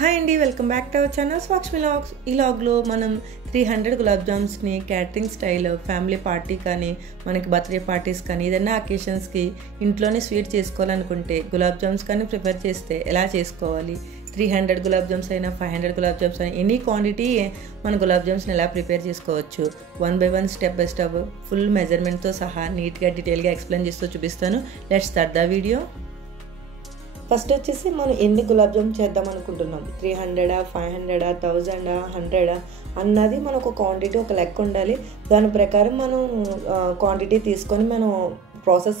Hi అండి, welcome back to our channel Swakshi vlogs. ఈ వ్లాగ్లో మనం 300 గులాబ్ జామ్స్ని క్యాటరింగ్ స్టైల్ ఫ్యామిలీ పార్టీ కానీ మనకి బర్త్డే పార్టీస్ కానీ ఏదైనా అకేషన్స్కి ఇంట్లోనే స్వీట్ చేసుకోవాలనుకుంటే గులాబ్ జామ్స్ కానీ ప్రిపేర్ చేస్తే ఎలా చేసుకోవాలి, 300 గులాబ్ జామ్స్ అయినా 500 గులాబ్ జామ్స్ అయినా ఎనీ క్వాంటిటీ మన గులాబ్ జామ్స్ని ఎలా ప్రిపేర్ చేసుకోవచ్చు, 1 by 1 step by step full మెజర్మెంట్తో సహా నీట్గా డీటెయిల్గా ఎక్స్ప్లెయిన్ చేస్తూ చూపిస్తాను. Let's start the video. First వచ్చేసి మనం ఎన్ని గులాబ్ జామ్ చేద్దాం అనుకుంటున్నాం, 300, 500, 1000, 100 అన్నది మనకు ఒక క్వాంటిటీ, ఒక లెక్క ఉండాలి. దాని ప్రకారం మనం క్వాంటిటీ తీసుకొని మనం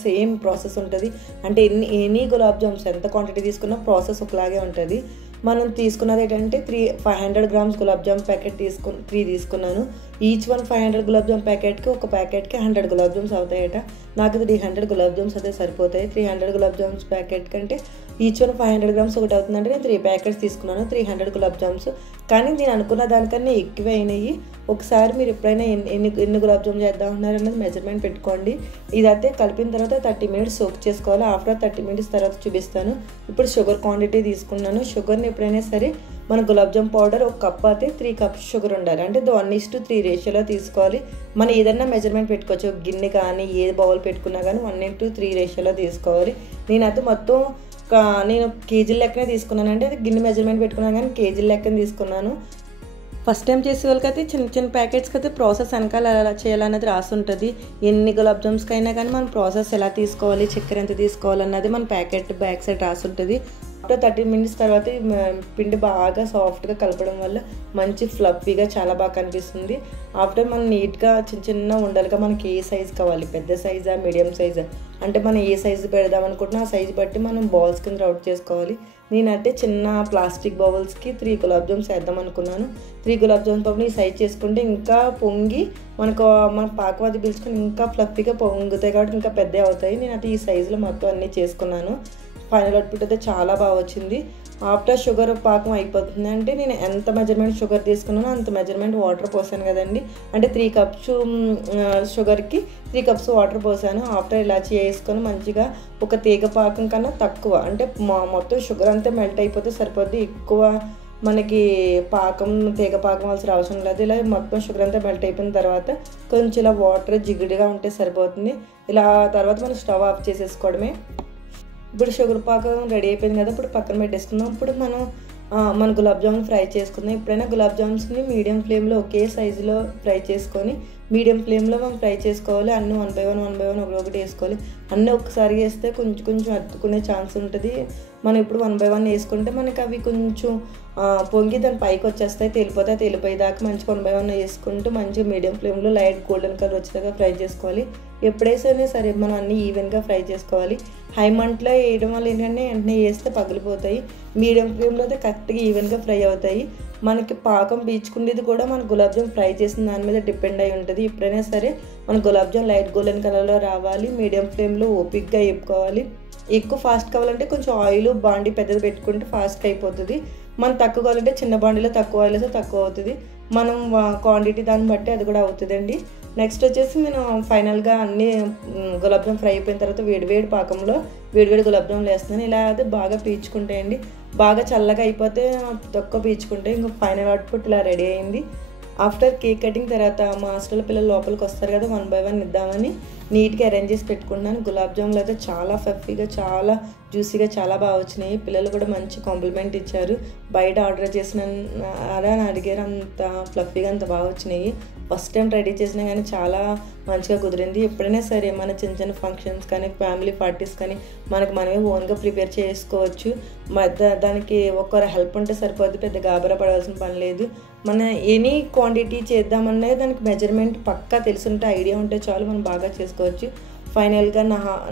సేమ్ ప్రాసెస్ ఉంటుంది. అంటే ఎన్ని గులాబ్ జామ్స్ ఎంత క్వాంటిటీ తీసుకున్నా ప్రాసెస్ ఒకలాగే ఉంటుంది. మనం తీసుకున్నది ఏంటంటే 500 grams గులాబ్ జామ్ ప్యాకెట్ 3 తీసుకున్నాను. ఈచ్ వన్ 500 గులాబ్ జామ్ ప్యాకెట్కి ఒక ప్యాకెట్కి 100 గులాబ్ జామ్స్ అవుతాయట. నాకు 300 గులాబ్ జామ్స్ అయితే సరిపోతాయి. 300 గులాబ్ జామ్స్ ప్యాకెట్ కంటే ఈచ్ వన్ 500 grams ఒకటి అవుతుందంటే నేను 3 ప్యాకెట్స్ తీసుకున్నాను, 300 గులాబ్ జామ్స్. కానీ నేను అనుకున్న దానికన్నా ఎక్కువే అయినాయి. ఒకసారి మీరు ఎప్పుడైనా ఎన్ని గులాబ్ జామ్ చేద్దాం అన్నది మెజర్మెంట్ పెట్టుకోండి. ఇదైతే కలిపిన తర్వాత 30 minutes సోక్ చేసుకోవాలి. ఆఫ్టర్ 30 minutes తర్వాత చూపిస్తాను. ఇప్పుడు షుగర్ క్వాంటిటీ తీసుకున్నాను. షుగర్ని ఎప్పుడైనా సరే మన గులాబ్ జామ్ పౌడర్ ఒక కప్ అయితే 3 cups షుగర్ ఉండాలి. అంటే 1:3 రేషియోలో తీసుకోవాలి. మనం ఏదన్నా మెజర్మెంట్ పెట్టుకోవచ్చు, గిన్నె కానీ ఏ బౌల్ పెట్టుకున్నా కానీ 1:3 రేషియోలో తీసుకోవాలి. నేనైతే మొత్తం నేను కేజీల లెక్కనే తీసుకున్నాను. అంటే అది గిన్నె మెజర్మెంట్ పెట్టుకున్నాను కానీ కేజీల లెక్కన తీసుకున్నాను. ఫస్ట్ టైం చేసే వాళ్ళకైతే చిన్న చిన్న ప్యాకెట్స్కి అయితే ప్రాసెస్ వెనకాల ఎలా చేయాలన్నది రాసి ఉంటుంది. ఎన్ని గులాబ్ జామ్స్కి అయినా కానీ మనం ప్రాసెస్ ఎలా తీసుకోవాలి, చక్కెర ఎంత తీసుకోవాలన్నది మన ప్యాకెట్ బ్యాక్ సైడ్ రాసి ఉంటుంది. ఆఫ్టర్ 30 minutes తర్వాత పిండి బాగా సాఫ్ట్గా కలపడం వల్ల మంచి ఫ్లఫీగా చాలా బాగా కనిపిస్తుంది. ఆఫ్టర్ మనం నీట్గా చిన్న చిన్న ఉండలుగా మనకి ఏ సైజు కావాలి, పెద్ద సైజా మీడియం సైజా అంటే మనం ఏ సైజు పెడదాం అనుకుంటున్నా ఆ సైజు బట్టి మనం బాల్స్ కింద రౌట్ చేసుకోవాలి. నేనైతే చిన్న ప్లాస్టిక్ బౌల్స్కి 3 గులాబ్ జామ్స్ వేద్దాం అనుకున్నాను. 3 గులాబ్ జామ్స్ పాపం ఈ సైజ్ చేసుకుంటే ఇంకా పొంగి మన పాకం అది పీల్చుకొని ఇంకా ఫ్లఫీగా పొంగుతాయి కాబట్టి ఇంకా పెద్దవి అవుతాయి. నేనైతే ఈ సైజులో మొత్తం అన్నీ చేసుకున్నాను. ఫైనల్ అవుట్పుట్ అయితే చాలా బాగా వచ్చింది. ఆఫ్టర్ షుగర్ పాకం అయిపోతుంది అంటే నేను ఎంత మెజర్మెంట్ షుగర్ తీసుకున్నానో అంత మెజర్మెంట్ వాటర్ పోసాను కదండి. అంటే 3 cups షుగర్కి 3 cups వాటర్ పోసాను. ఆఫ్టర్ ఇలాచి వేసుకొని మంచిగా ఒక తీగ పాకం కన్నా తక్కువ, అంటే మొత్తం షుగర్ అంతా మెల్ట్ అయిపోతే సరిపోద్ది. ఎక్కువ మనకి పాకం తీగ పాకం అవసరం అవసరం లేదు. ఇలా మొత్తం షుగర్ అంతా మెల్ట్ అయిపోయిన తర్వాత కొంచెం ఇలా వాటర్ జిగుడుగా ఉంటే సరిపోతుంది. ఇలా తర్వాత మనం స్టవ్ ఆఫ్ చేసేసుకోవడమే. ఇప్పుడు షుగర్ పాకం రెడీ అయిపోయింది కదా, ఇప్పుడు పక్కన పెట్టేసుకుందాం. ఇప్పుడు మన గులాబ్ జామున్ ఫ్రై చేసుకుందాం. ఎప్పుడైనా గులాబ్ జామ్స్ని మీడియం ఫ్లేమ్లో ఒకే సైజులో ఫ్రై చేసుకొని మీడియం ఫ్లేమ్లో మనం ఫ్రై చేసుకోవాలి. అన్నీ 1 by 1 ఒకటి వేసుకోవాలి. అన్నీ ఒకసారి వేస్తే కొంచెం కొంచెం అతుక్కునే ఛాన్స్ ఉంటుంది. మనం ఇప్పుడు 1 by 1 వేసుకుంటే మనకి అవి కొంచెం పొంగి దాని పైకి వచ్చేస్తాయి, తేలిపోయేదాకా మంచి 1 by 1 వేసుకుంటూ మంచిగా మీడియం ఫ్లేమ్లో లైట్ గోల్డెన్ కలర్ వచ్చేదాకా ఫ్రై చేసుకోవాలి. ఎప్పుడైనా సరే మనం అన్నీ ఈవెన్గా ఫ్రై చేసుకోవాలి. హై మంటలో వేయడం వల్ల ఏంటంటే వెంటనే వేస్తే పగిలిపోతాయి. మీడియం ఫ్లేమ్లో అయితే కరెక్ట్గా ఈవెన్గా ఫ్రై అవుతాయి. మనకి పాకం పీల్చుకునేది కూడా మన గులాబ్ జామ్ ఫ్రై చేసిన దాని మీద డిపెండ్ అయి ఉంటుంది. ఎప్పుడైనా సరే మన గులాబ్ జామ్ లైట్ గోల్డెన్ కలర్లో రావాలి. మీడియం ఫ్లేమ్లో ఓపిక్గా వేపుకోవాలి. ఎక్కువ ఫాస్ట్ కావాలంటే కొంచెం ఆయిల్ బాండీ పెద్దది పెట్టుకుంటే ఫాస్ట్గా అయిపోతుంది. మనం తక్కువ కావాలంటే చిన్న బాండీలో తక్కువ ఆయిల్ వేస్తే తక్కువ అవుతుంది. మనం క్వాంటిటీ దాన్ని బట్టి అది కూడా అవుతుందండి. నెక్స్ట్ వచ్చేసి నేను ఫైనల్గా అన్ని గులాబ్ జామ్ ఫ్రై అయిపోయిన తర్వాత వేడివేడి పాకంలో వేడివేడి గులాబ్ జాములు వేస్తున్నాను. ఇలా అయితే బాగా పీల్చుకుంటాయండి. బాగా చల్లగా అయిపోతే తక్కువ పీల్చుకుంటాయి. ఇంకా ఫైనల్ అవుట్పుట్ ఇలా రెడీ అయింది. ఆఫ్టర్ కేక్ కటింగ్ తర్వాత మా హాస్టల్ పిల్లలు లోపలికి వస్తారు కదా, 1 by 1 ఇద్దామని నీట్గా అరేంజ్ చేసి పెట్టుకున్నాను. గులాబ్ జాములు అయితే చాలా ఫఫీగా, చాలా జ్యూసీగా చాలా బాగా వచ్చినాయి. పిల్లలు కూడా మంచి కాంప్లిమెంట్ ఇచ్చారు. బయట ఆర్డర్ చేసిన అలా అని అడిగారు, అంత ఫ్లఫీగా అంత బాగా వచ్చినాయి. ఫస్ట్ టైం రెడీ చేసినా కానీ చాలా మంచిగా కుదిరింది. ఎప్పుడైనా సరే మన చిన్న చిన్న ఫంక్షన్స్ కానీ ఫ్యామిలీ పార్టీస్ కానీ మనమే ఓన్గా ప్రిపేర్ చేసుకోవచ్చు. దానికి ఒకరు హెల్ప్ ఉంటే సరిపోద్ది, పెద్ద గాబరా పడాల్సిన పని లేదు. మన ఎనీ క్వాంటిటీ చేద్దామన్నది దానికి మెజర్మెంట్ పక్కా తెలుసుంటే, ఐడియా ఉంటే చాలు మనం బాగా చేసుకోవచ్చు. ఫైనల్గా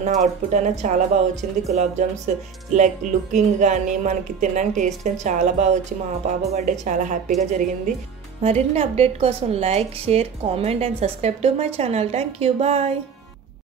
నా అవుట్పుట్ అనేది చాలా బాగా వచ్చింది. గులాబ్ జామ్స్ లైక్ లుకింగ్ కానీ మనకి తినడానికి టేస్ట్ కానీ చాలా బాగా వచ్చి మా పాప బర్త్డే చాలా హ్యాపీగా జరిగింది. మరిన్ని అప్డేట్ కోసం like, share, comment and subscribe to my channel. Thank you, bye.